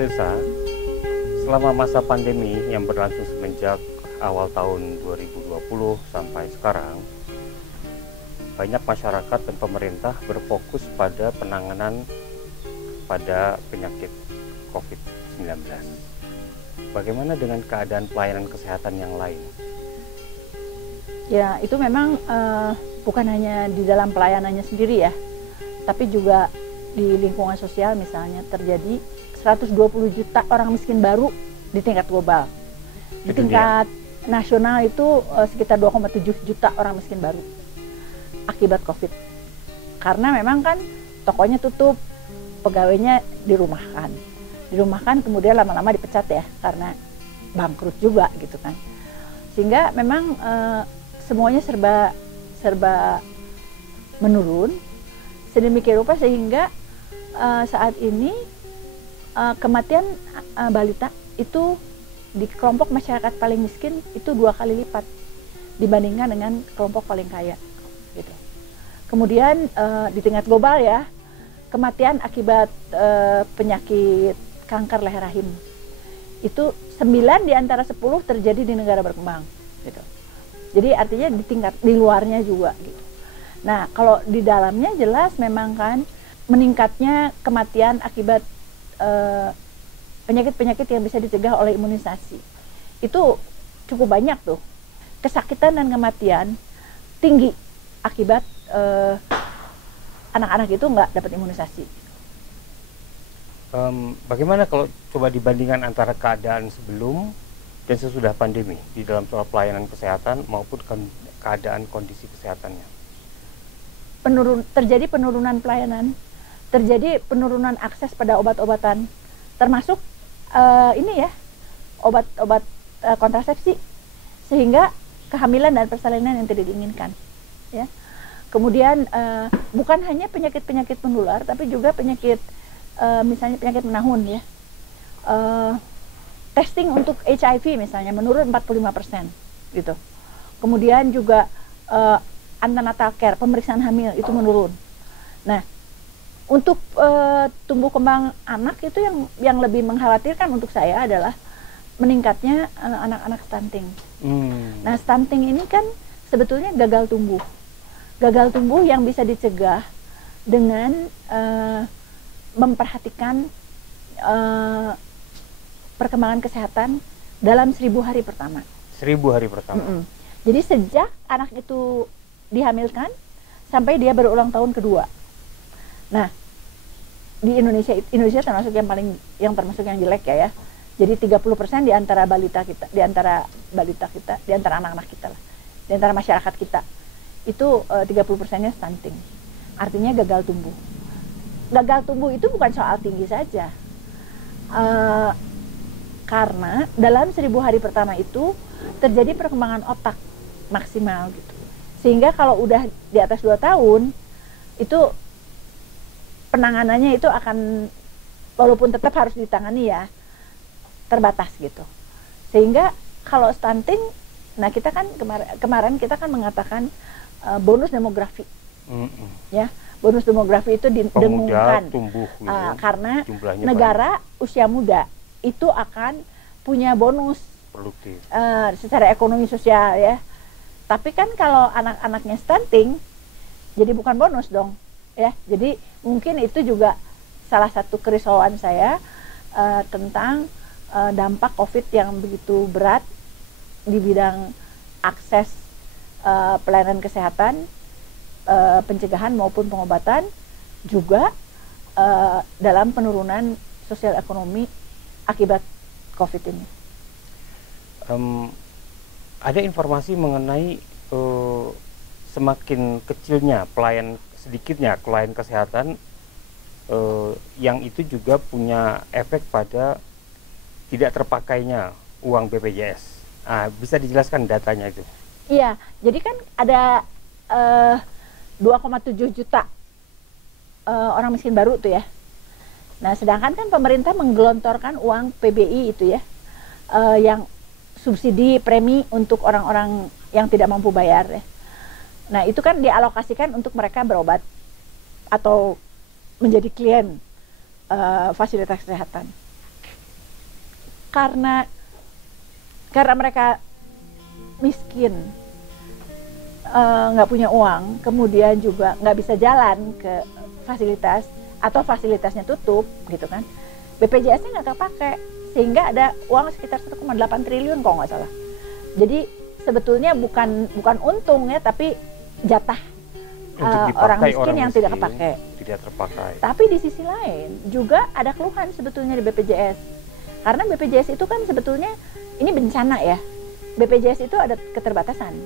Pemirsa, selama masa pandemi yang berlangsung semenjak awal tahun 2020 sampai sekarang, banyak masyarakat dan pemerintah berfokus pada penanganan pada penyakit COVID-19. Bagaimana dengan keadaan pelayanan kesehatan yang lain? Ya, itu memang bukan hanya di dalam pelayanannya sendiri ya, tapi juga di lingkungan sosial misalnya terjadi 120 juta orang miskin baru di tingkat global. Di tingkat nasional itu sekitar 2,7 juta orang miskin baru akibat COVID. Karena memang kan tokonya tutup, pegawainya dirumahkan. Dirumahkan kemudian lama-lama dipecat ya, karena bangkrut juga gitu kan. Sehingga memang semuanya serba menurun sedemikian rupa sehingga saat ini kematian balita itu di kelompok masyarakat paling miskin itu 2 kali lipat dibandingkan dengan kelompok paling kaya gitu. Kemudian di tingkat global ya, kematian akibat penyakit kanker leher rahim itu 9 di antara 10 terjadi di negara berkembang gitu. Jadi artinya di luarnya juga gitu. Nah, kalau di dalamnya jelas memang kan meningkatnya kematian akibat penyakit-penyakit yang bisa dicegah oleh imunisasi. Itu cukup banyak tuh. Kesakitan dan kematian tinggi akibat anak-anak itu nggak dapat imunisasi. Bagaimana kalau coba dibandingkan antara keadaan sebelum dan sesudah pandemi di dalam soal pelayanan kesehatan maupun keadaan kondisi kesehatannya? Terjadi penurunan pelayanan, terjadi penurunan akses pada obat-obatan, termasuk ini ya, obat-obat kontrasepsi, sehingga kehamilan dan persalinan yang tidak diinginkan. Ya. Kemudian bukan hanya penyakit-penyakit menular, tapi juga penyakit misalnya penyakit menahun ya. Testing untuk HIV misalnya menurun 45% gitu. Kemudian juga antenatal care, pemeriksaan hamil itu menurun. Nah, untuk tumbuh kembang anak itu yang lebih mengkhawatirkan untuk saya adalah meningkatnya anak-anak stunting. Nah, stunting ini kan sebetulnya gagal tumbuh. Gagal tumbuh yang bisa dicegah dengan memperhatikan perkembangan kesehatan dalam 1000 hari pertama. 1000 hari pertama. Jadi sejak anak itu dihamilkan sampai dia berulang tahun kedua. Nah, di Indonesia termasuk termasuk yang jelek ya. Jadi 30% di antara balita kita, di antara anak-anak kita lah, di antara masyarakat kita itu 30%-nya stunting. Artinya gagal tumbuh. Gagal tumbuh itu bukan soal tinggi saja. Karena dalam 1000 hari pertama itu terjadi perkembangan otak maksimal gitu. Sehingga kalau udah di atas 2 tahun itu penanganannya itu akan, walaupun tetap harus ditangani ya, terbatas gitu. Sehingga kalau stunting, nah kita kan kemarin kita kan mengatakan bonus demografi. Ya, bonus demografi itu didengungkan tumbuh gitu, karena negara banyak. Usia muda itu akan punya bonus produktif secara ekonomi sosial ya. Tapi kan kalau anak-anaknya stunting, jadi bukan bonus dong ya. Jadi mungkin itu juga salah satu kerisauan saya tentang dampak COVID yang begitu berat di bidang akses pelayanan kesehatan, pencegahan maupun pengobatan, juga dalam penurunan sosial ekonomi akibat COVID ini. Ada informasi mengenai semakin kecilnya sedikitnya pelayan kesehatan yang itu juga punya efek pada tidak terpakainya uang BPJS. Bisa dijelaskan datanya itu? Iya, jadi kan ada 2,7 juta orang miskin baru tuh ya. Nah, sedangkan kan pemerintah menggelontorkan uang PBI itu ya, yang subsidi premi untuk orang-orang yang tidak mampu bayar ya. Nah, itu kan dialokasikan untuk mereka berobat atau menjadi klien fasilitas kesehatan. karena mereka miskin, nggak punya uang, kemudian juga nggak bisa jalan ke fasilitas atau fasilitasnya tutup gitu kan, BPJS-nya nggak kepake, sehingga ada uang sekitar 1,8 triliun kalau nggak salah. Jadi sebetulnya bukan untung ya, tapi jatah orang miskin yang tidak terpakai. Tapi di sisi lain juga ada keluhan sebetulnya di BPJS, karena BPJS itu kan sebetulnya ini bencana ya, BPJS itu ada keterbatasan.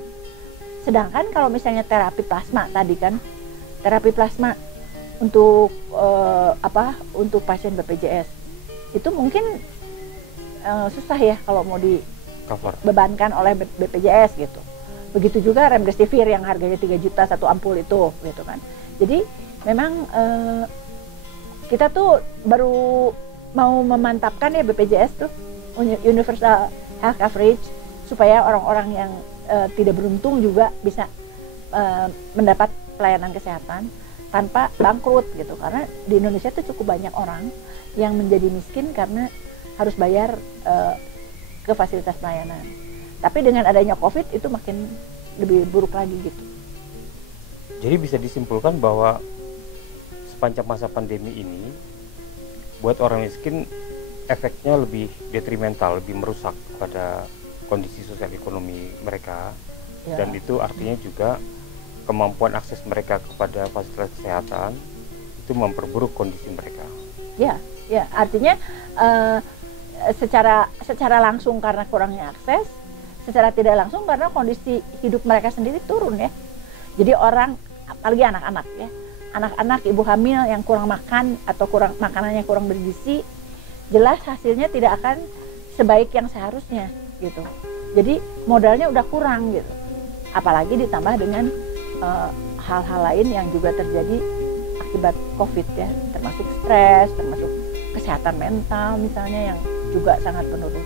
Sedangkan kalau misalnya terapi plasma tadi kan, terapi plasma untuk untuk pasien BPJS itu mungkin susah ya kalau mau dibebankan oleh BPJS gitu. Begitu juga remdesivir yang harganya 3 juta satu ampul itu gitu kan. Jadi memang kita tuh baru mau memantapkan ya BPJS tuh universal health coverage, supaya orang-orang yang tidak beruntung juga bisa mendapat pelayanan kesehatan tanpa bangkrut gitu. Karena di Indonesia tuh cukup banyak orang yang menjadi miskin karena harus bayar ke fasilitas pelayanan. Tapi dengan adanya COVID itu makin lebih buruk lagi gitu. Jadi bisa disimpulkan bahwa sepanjang masa pandemi ini buat orang miskin efeknya lebih detrimental, lebih merusak pada kondisi sosial ekonomi mereka, ya. Dan itu artinya juga kemampuan akses mereka kepada fasilitas kesehatan itu memperburuk kondisi mereka. Ya, artinya secara langsung karena kurangnya akses, secara tidak langsung karena kondisi hidup mereka sendiri turun ya. Jadi orang, apalagi anak-anak ya, anak-anak ibu hamil yang kurang makan atau makanannya kurang bergizi, jelas hasilnya tidak akan sebaik yang seharusnya gitu. Jadi modalnya udah kurang gitu. Apalagi ditambah dengan hal-hal lain yang juga terjadi akibat COVID ya, termasuk stres, termasuk kesehatan mental misalnya yang juga sangat menurun.